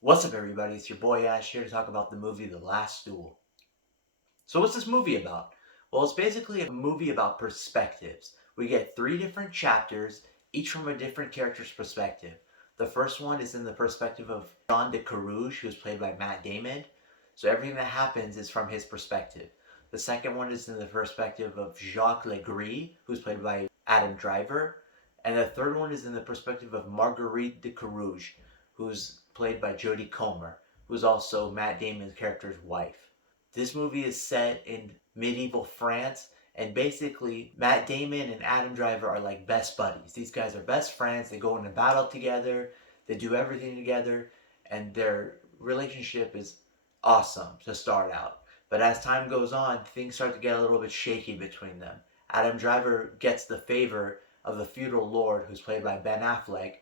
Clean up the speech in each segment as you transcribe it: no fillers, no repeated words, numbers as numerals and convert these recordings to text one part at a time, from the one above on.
What's up, everybody? It's your boy Ash here to talk about the movie The Last Duel. So, what's this movie about? Well, it's basically a movie about perspectives. We get three different chapters, each from a different character's perspective. The first one is in the perspective of John de Carrouges, who's played by Matt Damon. So, everything that happens is from his perspective. The second one is in the perspective of Jacques Gris, who's played by Adam Driver. And the third one is in the perspective of Marguerite de Carrouges, who's played by Jodie Comer, who's also Matt Damon's character's wife. This movie is set in medieval France, and basically, Matt Damon and Adam Driver are like best buddies. These guys are best friends. They go into battle together, they do everything together, and their relationship is awesome to start out. But as time goes on, things start to get a little bit shaky between them. Adam Driver gets the favor of the feudal lord, who's played by Ben Affleck,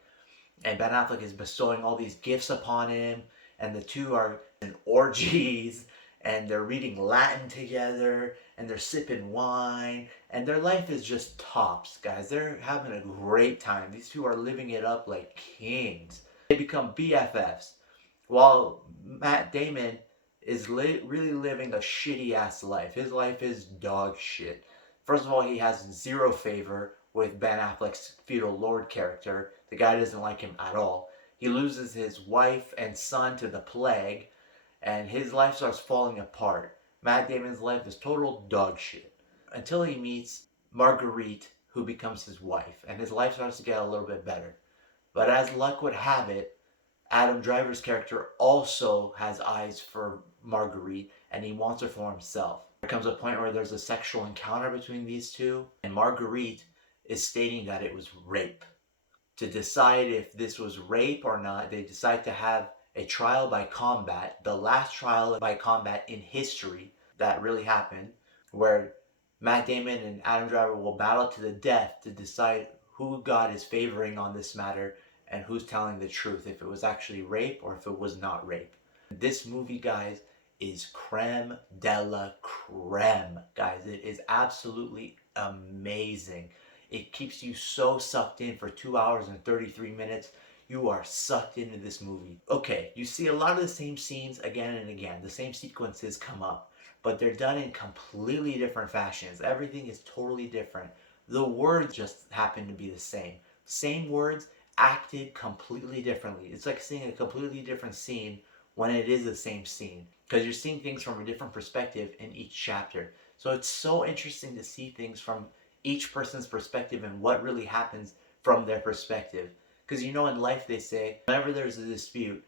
and Ben Affleck is bestowing all these gifts upon him, and the two are in orgies, and they're reading Latin together, and they're sipping wine, and their life is just tops, guys. They're having a great time. These two are living it up like kings. They become BFFs, while Matt Damon is really living a shitty ass life. His life is dog shit. First of all, he has zero favor with Ben Affleck's feudal lord character. The guy doesn't like him at all. He loses his wife and son to the plague, and his life starts falling apart. Matt Damon's life is total dog shit. Until he meets Marguerite, who becomes his wife, and his life starts to get a little bit better. But as luck would have it, Adam Driver's character also has eyes for Marguerite, and he wants her for himself. There comes a point where there's a sexual encounter between these two, and Marguerite is stating that it was rape. To decide if this was rape or not, they decide to have a trial by combat, the last trial by combat in history that really happened, where Matt Damon and Adam Driver will battle to the death to decide who God is favoring on this matter and who's telling the truth, if it was actually rape or if it was not rape. This movie, guys, is creme de la creme, guys. It is absolutely amazing. It keeps you so sucked in for 2 hours and 33 minutes. You are sucked into this movie. Okay, you see a lot of the same scenes again and again. The same sequences come up, but they're done in completely different fashions. Everything is totally different. The words just happen to be the same. Same words, acted completely differently. It's like seeing a completely different scene when it is the same scene, because you're seeing things from a different perspective in each chapter. So it's so interesting to see things from each person's perspective and what really happens from their perspective. Because in life they say, whenever there's a dispute,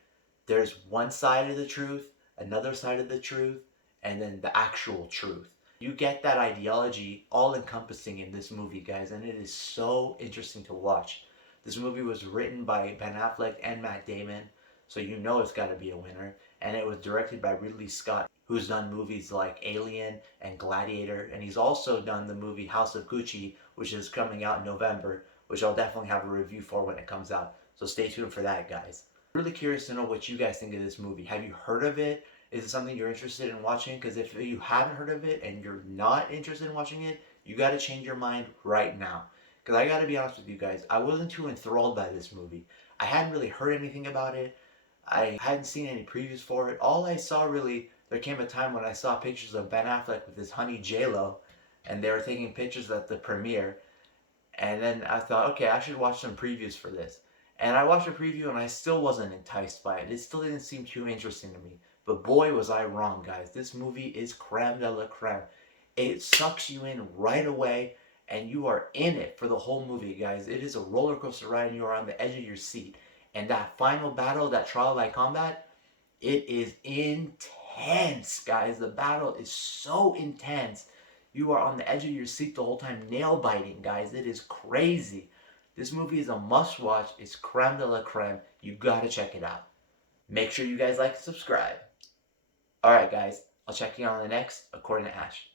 there's one side of the truth, another side of the truth, and then the actual truth. You get that ideology all encompassing in this movie, guys, and it is so interesting to watch. This movie was written by Ben Affleck and Matt Damon, so it's got to be a winner. And it was directed by Ridley Scott, who's done movies like Alien and Gladiator, and he's also done the movie House of Gucci, which is coming out in November, which I'll definitely have a review for when it comes out. So stay tuned for that, guys. I'm really curious to know what you guys think of this movie. Have you heard of it? Is it something you're interested in watching? Because if you haven't heard of it and you're not interested in watching it, you got to change your mind right now. Because I got to be honest with you guys, I wasn't too enthralled by this movie. I hadn't really heard anything about it. I hadn't seen any previews for it. All I saw really, there came a time when I saw pictures of Ben Affleck with his honey J-Lo, and they were taking pictures at the premiere. And then I thought, okay, I should watch some previews for this. And I watched a preview and I still wasn't enticed by it. It still didn't seem too interesting to me. But boy, was I wrong, guys. This movie is creme de la creme. It sucks you in right away, and you are in it for the whole movie, guys. It is a roller coaster ride, and you are on the edge of your seat. And that final battle, that trial by combat, it is intense, guys. The battle is so intense. You are on the edge of your seat the whole time, nail biting, guys. It is crazy. This movie is a must watch. It's creme de la creme. You gotta check it out. Make sure you guys like and subscribe. Alright, guys. I'll check you on the next According to Ash.